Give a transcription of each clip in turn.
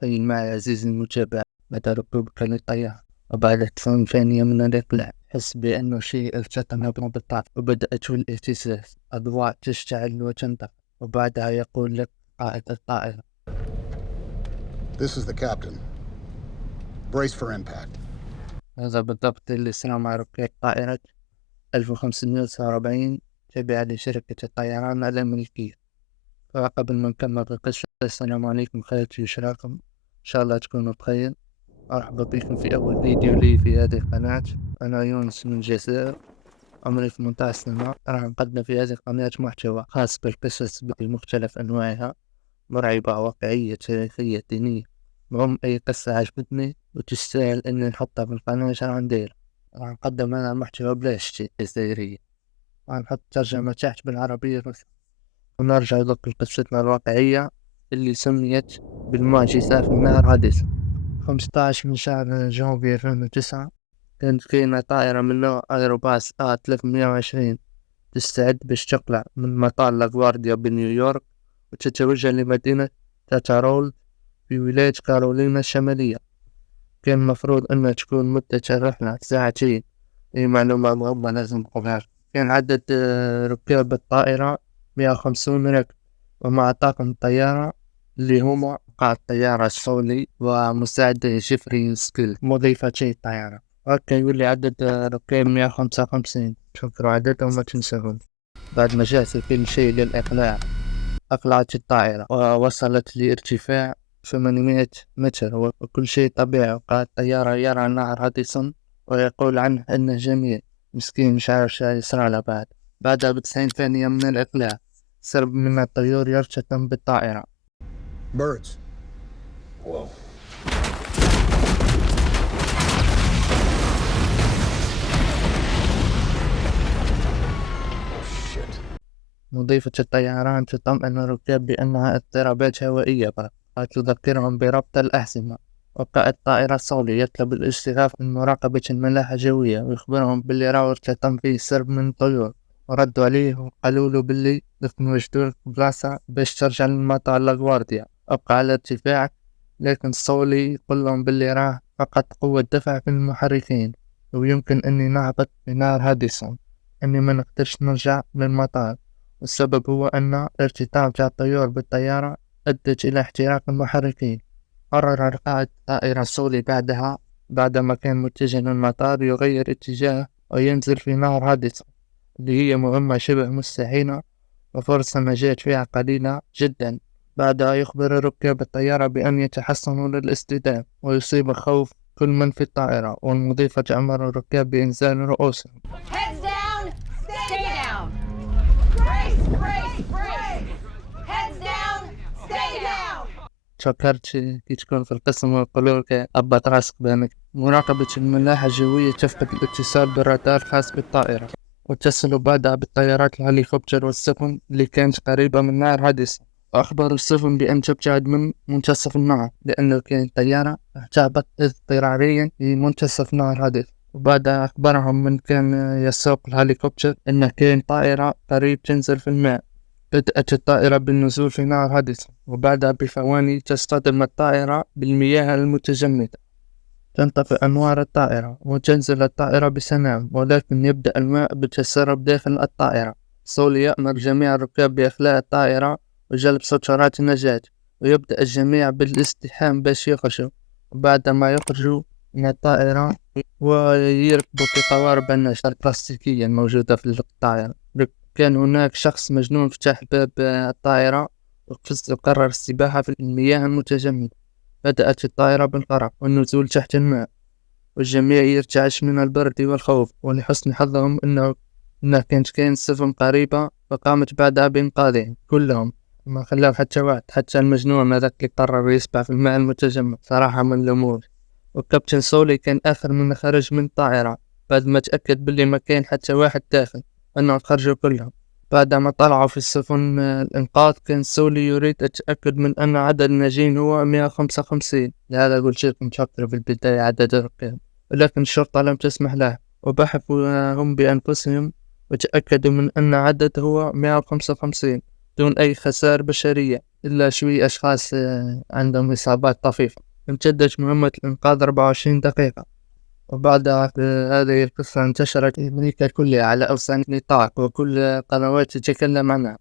تخيل معي عزيزي المتابع، بعد ركوبك للطيارة وبعد ثانية من الإقلاع حس بأنه شيء التقم بالطاقة وبدأت الاهتزاز. أضواء تشتعل وتنطفئ وبعدها يقول لك قائد الطائرة: This is the captain. Brace for impact. هذا بالضبط اللي صار مع ركاب طائرة 1549 تابعة لشركة الطيران الأمريكية. فقبل ما نكمل القصة، السلام عليكم خيرتي وشراكم، إن شاء الله تكونوا بخير. مرحبا بكم في أول فيديو لي في هذه القناة. أنا يونس من الجزائر، عمري 18 سنة. راح نقدم في هذه القناة محتوى خاص بالقصص بمختلف أنواعها، مرعبة، واقعية، تاريخية، دينية. المهم أي قصة عجبتني وتستاهل أني نحطها في القناة راح ندير. راح نقدم أنا محتوى بلاش جزائرية، راح نحط ترجمة تحت بالعربية بس. ونرجع لقصتنا قصتنا الواقعية اللي سميت بالمعجزة في النهر هاديس. 15 من شهر جانفي 2009 كانت فينا طائرة من نوع أيروباص A320 تستعد باش تقلع من مطار لاغوارديا بنيويورك وتتوجه لمدينة تاتارول في ولاية كارولينا الشمالية. كان المفروض أنها تكون مدة الرحلة ساعتين. هي معلومة مهمة لازم نقولها. كان عدد ركاب الطائرة 150 راكب، ومع طاقم الطيارة اللي هما قائد الطيارة سولي ومساعد جيفري سكيل مضيفتي الطيارة. هكا يولي عدد ركاب 155. شكرا عددهم ما تنسون. بعد ما جهز كل شيء للإقلاع، أقلعت الطائرة ووصلت لارتفاع 800 متر وكل شيء طبيعي. وقائد الطيارة يرى نهر هاديسون ويقول عنه أنه جميل. مسكين مش عارف شو يصير له. بعدها ب90 ثانية من الإقلاع، سرب من الطيور يرتطم بالطائرة. Birds. Whoa. مضيفة الطيران تطمئن الركاب بأنها اضطرابات هوائية فقط، تذكرهم بربط الأحزمة. وقائد الطائرة سولي يطلب الاشتراك من مراقبة الملاحة الجوية ويخبرهم باللي راهو ارتطم فيه سرب من الطيور. وردوا عليه وقالوا له باللي نوجدوا لك بلاصة باش ترجع للمطار لاغوارديا، أبقى على ارتفاعك. لكن سولي يقول لهم باللي راه فقط قوة دفع في المحركين، ويمكن أني نهبط في نهر هاديسون، أني ما نقدرش نرجع للمطار. والسبب هو أن ارتطام الطيور بالطيارة أدت إلى احتراق المحركين. قرر قائد الطائرة سولي بعدما كان متجها للمطار يغير اتجاهه وينزل في نهر هاديسون، اللي هي مهمة شبه مستحيلة وفرصة نجاة فيها قليلة جدا. بعدها يخبر ركاب الطيارة بأن يتحسنوا للاصطدام، ويصيب الخوف كل من في الطائرة. والمضيفة تأمر الركاب بإنزال رؤوسهم. Heads down, stay down. Brace, brace, brace. Heads down, stay down. فكرت كي تكون في القسم ويقولوا لك أبط راسك بانك. مراقبة الملاحة الجوية تفقد الاتصال بالرادار الخاص بالطائرة، واتصلوا بعدها بالطيارات الهليكوبتر والسفن اللي كانت قريبة من نهر هاديسون. وأخبروا السفن بأن تبتعد من منتصف النهر، لأنه كانت طيارة تهبط اضطراريا في منتصف نهر هاديسون. وبعدها أخبرهم من كان يسوق الهليكوبتر أن كان طائرة قريب تنزل في الماء. بدأت الطائرة بالنزول في نهر هاديسون، وبعدها بثواني تصطدم الطائرة بالمياه المتجمدة. تنطفئ أنوار الطائرة وتنزل الطائرة بسلام، ولكن يبدأ الماء بالتسرب داخل الطائرة. سولي يأمر جميع الركاب بإخلاء الطائرة وجلب سترات النجاة، ويبدأ الجميع بالازدحام باش يخرجوا. وبعد ما يخرجوا من الطائرة ويركبوا في قوارب النجاة البلاستيكية الموجودة في الطائرة. كان هناك شخص مجنون فتح باب الطائرة وقفز وقرر السباحة في المياه المتجمدة. بدأت الطائرة بالغرق والنزول تحت الماء، والجميع يرتعش من البرد والخوف. ولحسن حظهم أنه كانت سفن قريبة، فقامت بعدها بإنقاذهم كلهم، ما خلاو حتى واحد، حتى المجنون هذاك اللي قرر يسبح في الماء المتجمد. صراحة من الأمور. وكابتن سولي كان آخر من خرج من الطائرة بعد ما تأكد باللي ما كان حتى واحد داخل، أنهم خرجوا كلهم. بعد ما طلعوا في السفن الإنقاذ، كان سولي يريد التأكد من أن عدد الناجين هو 155. لهذا قلت لكم تفكروا في البداية عدد الركاب، ولكن الشرطة لم تسمح له. وبحثوا هم بأنفسهم وتأكدوا من أن عدد هو 155 دون أي خسائر بشرية. إلا شوي أشخاص عندهم إصابات طفيفة. امتدت مهمة الإنقاذ 24 دقيقة، وبعدها هذه القصة انتشرت في أمريكا كلها على أوسع نطاق، وكل قنوات تتكلم عنها.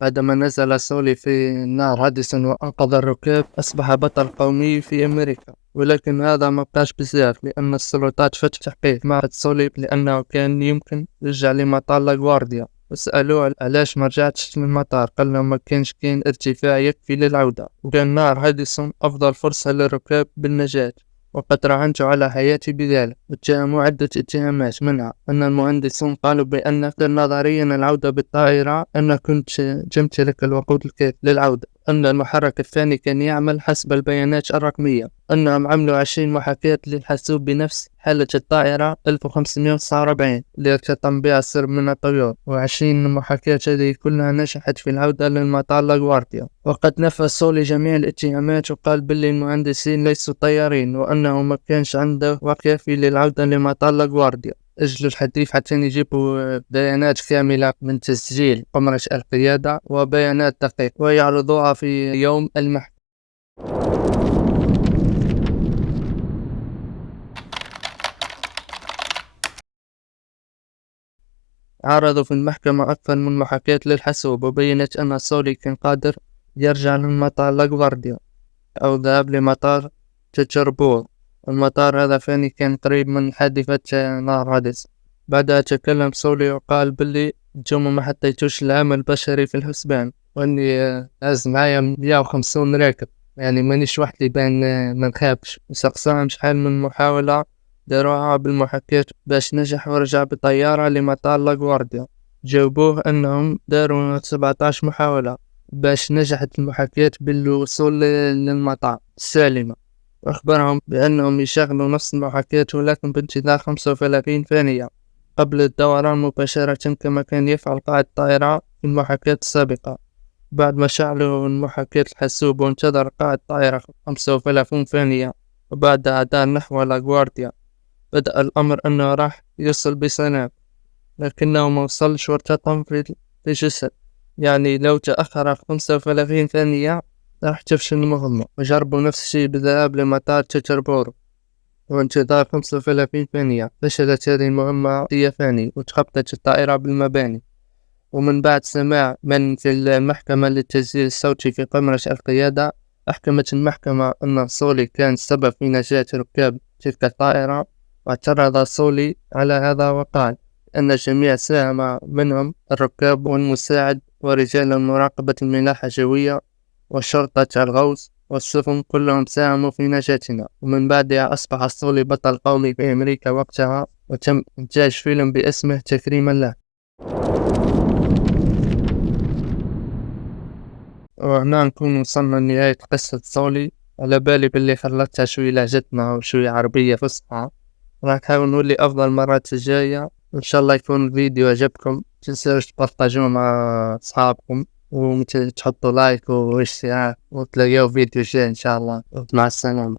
بعدما نزل سولي في نهر هاديسون وأنقذ الركاب، أصبح بطل قومي في أمريكا. ولكن هذا ما بقاش بزاف، لأن السلطات فتح تحقيق مع سولي لأنه كان يمكن يرجع لمطار لاغوارديا، وسألوه علاش ما رجعتش للمطار. قال لهم ما كانش كاين ارتفاع يكفي للعودة، وكان نهر هاديسون أفضل فرصة للركاب بالنجاة، وقد راهنت على حياتي بذلك. اتهموا عدة اتهامات، منها أن المهندسون قالوا بأن نظريا العودة بالطائرة أن كنت تمتلك الوقود الكافي للعودة، أن المحرك الثاني كان يعمل حسب البيانات الرقمية، أنهم عملوا 20 محاكاة للحاسوب بنفس حالة الطائرة 1549 اللي ارتطم بها السرب من الطيور، و20 محاكاة هذه كلها نجحت في العودة للمطار لاغوارديا. وقد نفى سولي جميع الاتهامات، وقال باللي المهندسين ليسوا طيارين، وأنه ما كانش عنده وقت كافي للعودة لمطار لاغوارديا. أجل الحديث حتى يجيبوا بيانات كاملة من تسجيل قمرة القيادة وبيانات دقيقة ويعرضوها في يوم المحكمة. عرضوا في المحكمة أكثر من محاكاة للحاسوب، وبينت أن سولي كان قادر يرجع لمطار لاغوارديا أو ذهاب لمطار تشربور. المطار هذا فاني كان قريب من حادثة نهر هاديس. بعدها تكلم سولي وقال باللي نتوما ما حطيتوش العامل البشري في الحسبان، واني هاز معايا 150 راكب، يعني مانيش وحدي بين ما نخافش. وسقساهم شحال من محاولة داروها بالمحاكاة باش نجح ورجع بطيارة لمطار لاغوارديا. جاوبوه انهم داروا 17 محاولة باش نجحت المحاكاة بالوصول للمطار سالمة، وأخبرهم بأنهم يشغلوا نفس المحاكاة ولكن بانتظار 35 ثانية قبل الدوران مباشرة كما كان يفعل قائد الطائرة في المحاكاة السابقة. بعد ما شعلوا المحاكاة الحاسوب وانتظر قائد الطائرة 35 ثانية وبعدها دار نحو لاغوارديا، بدأ الأمر أنه راح يصل بسلام، لكنه ما وصلش وارتطم في الجسد. يعني لو تأخر 35 ثانية راح تفشل المهمة. وجربوا نفس الشيء بالذهاب لمطار تشربور وانتظار 35 ثانية. فشلت هذه المهمة هي ثاني، وتخبطت الطائرة بالمباني. ومن بعد سماع من في المحكمة للتسجيل الصوتي في قمرة القيادة، أحكمت المحكمة أن سولي كان السبب في نجاة ركاب تلك الطائرة. واعترض سولي على هذا وقال أن الجميع ساهم، منهم الركاب والمساعد ورجال مراقبة الملاحة الجوية وشرطة الغوص والسفن، كلهم ساهموا في نجاتنا. ومن بعدها أصبح سولي بطل قومي في أمريكا وقتها، وتم إنتاج فيلم باسمه تكريما له. وهنا نكون وصلنا لنهاية قصة سولي. على بالي باللي خلطتها شوي لهجتنا وشوي عربية فصحى، راح نحاول نولي أفضل المرات الجاية. إن شاء الله يكون الفيديو عجبكم، متنسوش تبارطاجوه مع أصحابكم وتحطوا لايك واشتراك، وتلاقيو فيديو جاي إن شاء الله. مع السلامة.